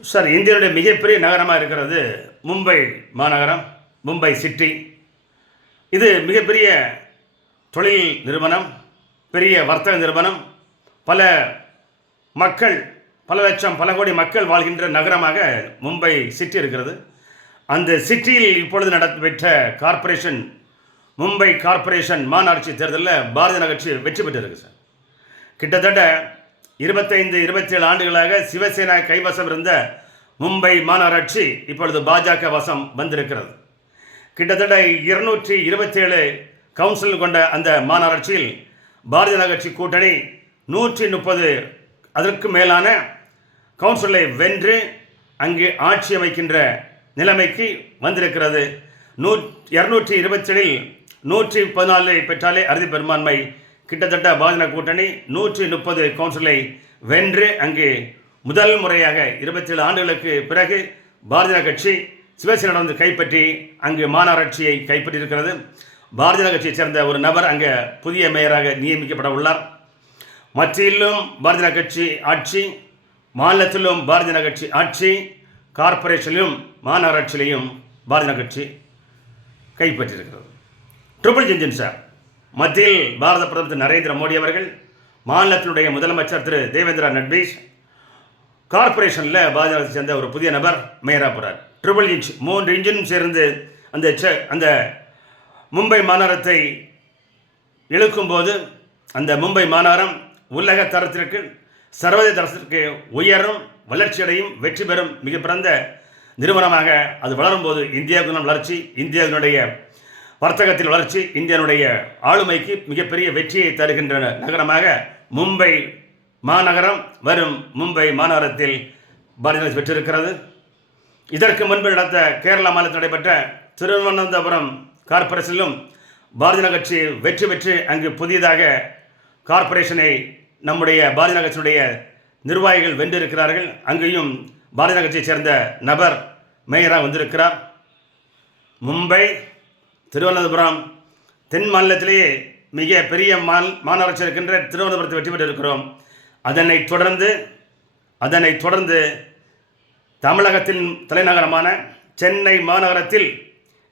Sir, இந்தியாவுடைய மிகப்பெரிய நகரமாக இருக்கிறது மும்பை மாநகரம், மும்பை சிட்டி. இது மிகப்பெரிய தொழில் நிறுவனம், பெரிய வர்த்தக நிறுவனம். பல மக்கள், பல லட்சம், பல கோடி மக்கள் வாழ்கின்ற நகரமாக மும்பை சிட்டி இருக்கிறது. அந்த சிட்டியில் இப்பொழுது நடைபெற்ற கார்ப்பரேஷன், மும்பை கார்ப்பரேஷன் மாநகராட்சி தேர்தலில் பாரதிய ஜனதா கட்சி வெற்றி பெற்றிருக்கு சார். கிட்டத்தட்ட 25-27 ஆண்டுகளாக சிவசேனா கைவசம் இருந்த மும்பை மாநகராட்சி இப்பொழுது பாஜக வசம் வந்திருக்கிறது. கிட்டத்தட்ட 227 கவுன்சில் கொண்ட அந்த மாநகராட்சியில் பாரதிய ஜனதா கட்சி கூட்டணி 130 அதற்கு மேலான கவுன்சிலை வென்று அங்கு ஆட்சி அமைக்கின்ற நிலைமைக்கு வந்திருக்கிறது. 227இல் 114 பெற்றாலே அறுதி பெரும்பான்மை. கிட்டத்தட்ட பாஜக கூட்டணி 130 கவுன்சிலை வென்று அங்கு முதல் முறையாக 27 ஆண்டுகளுக்கு பிறகு பாரதிய ஜனதா கட்சி சிவசேனா கைப்பற்றி அங்கு மாநகராட்சியை கைப்பற்றியிருக்கிறது. பாரதிய ஜனதா கட்சியைச் சேர்ந்த ஒரு நபர் அங்கே புதிய மேயராக நியமிக்கப்பட உள்ளார். மத்தியிலும் பாரதிய ஜனதா கட்சி ஆட்சி, மாநிலத்திலும் பாரதிய ஜனதா கட்சி ஆட்சி, கார்ப்பரேஷனிலும் மாநகராட்சியிலையும் பாரதிய ஜனதா கட்சி கைப்பற்றியிருக்கிறது. Triple engine sir. மத்தியில் பாரத பிரதமர் திரு நரேந்திர மோடி அவர்கள், மாநிலத்தினுடைய முதலமைச்சர் திரு தேவேந்திர ஃபட்னவிஸ், கார்ப்பரேஷனில் பாரதிய ஜனதா சேர்ந்த ஒரு புதிய நபர் மேயராக போகிறார். ட்ரிபிள் இன்ஜின், 3 இன்ஜினும் சேர்ந்து அந்த மும்பை மாநகரத்தை இழுக்கும்போது அந்த மும்பை மாநகரம் உலக தரத்திற்கு, சர்வதேச தரத்திற்கு உயரும், வளர்ச்சியடையும், வெற்றி பெறும் மிக பிறந்த நிறுவனமாக அது வளரும்போது இந்தியாவுக்கு வளர்ச்சி, இந்தியாவினுடைய வர்த்தகத்தில் வளர்ச்சி, இந்தியாவுடைய ஆளுமைக்கு மிகப்பெரிய வெற்றியை தருகின்ற நகரமாக மும்பை மாநகரம் வரும் மும்பை மாநகரத்தில் பாரதிய ஜனதா பெற்றிருக்கிறது. இதற்கு முன்பு நடந்த கேரளா மாநிலத்தில் நடைபெற்ற திருவனந்தபுரம் கார்ப்பரேஷனிலும் பாரதிய ஜனதா கட்சி வெற்றி பெற்று அங்கு புதியதாக கார்ப்பரேஷனை நம்முடைய பாரதிய ஜனதா கட்சியினுடைய நிர்வாகிகள் வென்றிருக்கிறார்கள். அங்கேயும் பாரதிய ஜனதா கட்சியைச் சேர்ந்த நபர் மேயராக வந்திருக்கிறார். மும்பை, திருவனந்தபுரம், தென் மாநிலத்திலேயே மிக பெரிய மாநகராட்சி இருக்கின்ற திருவனந்தபுரத்தை வெற்றி பெற்றிருக்கிறோம். அதனை தொடர்ந்து தமிழகத்தின் தலைநகரமான சென்னை மாநகரத்தில்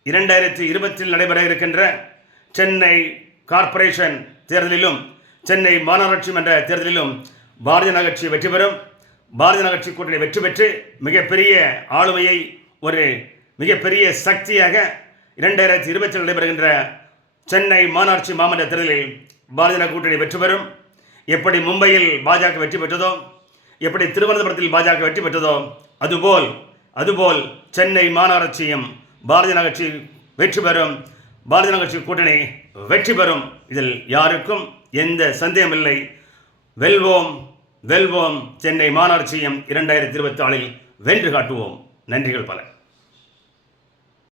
2020 நடைபெற இருக்கின்ற சென்னை கார்ப்பரேஷன் தேர்தலிலும் சென்னை மாநகராட்சி மன்ற தேர்தலிலும் பாரதிய ஜனதா கட்சி வெற்றி பெறும். பாரதிய ஜனதா கட்சி கூட்டணி வெற்றி பெற்று மிகப்பெரிய ஆளுமையை, ஒரு மிகப்பெரிய சக்தியாக 2020 நடைபெறுகின்ற சென்னை மாநகராட்சி மாமன்ற தேர்தலில் பாரதிய ஜனதா கூட்டணி வெற்றி பெறும். எப்படி மும்பையில் பாஜக வெற்றி பெற்றதோ, எப்படி திருவனந்தபுரத்தில் பாஜக வெற்றி பெற்றதோ, அதுபோல் சென்னை மாநகராட்சியும் பாரதிய ஜனதா கட்சி வெற்றி பெறும். பாரதிய ஜனதா கட்சி கூட்டணி வெற்றி பெறும். இதில் யாருக்கும் எந்த சந்தேகமில்லை. வெல்வோம் சென்னை மாநகராட்சியும் 2024 வென்று காட்டுவோம். நன்றிகள் பல.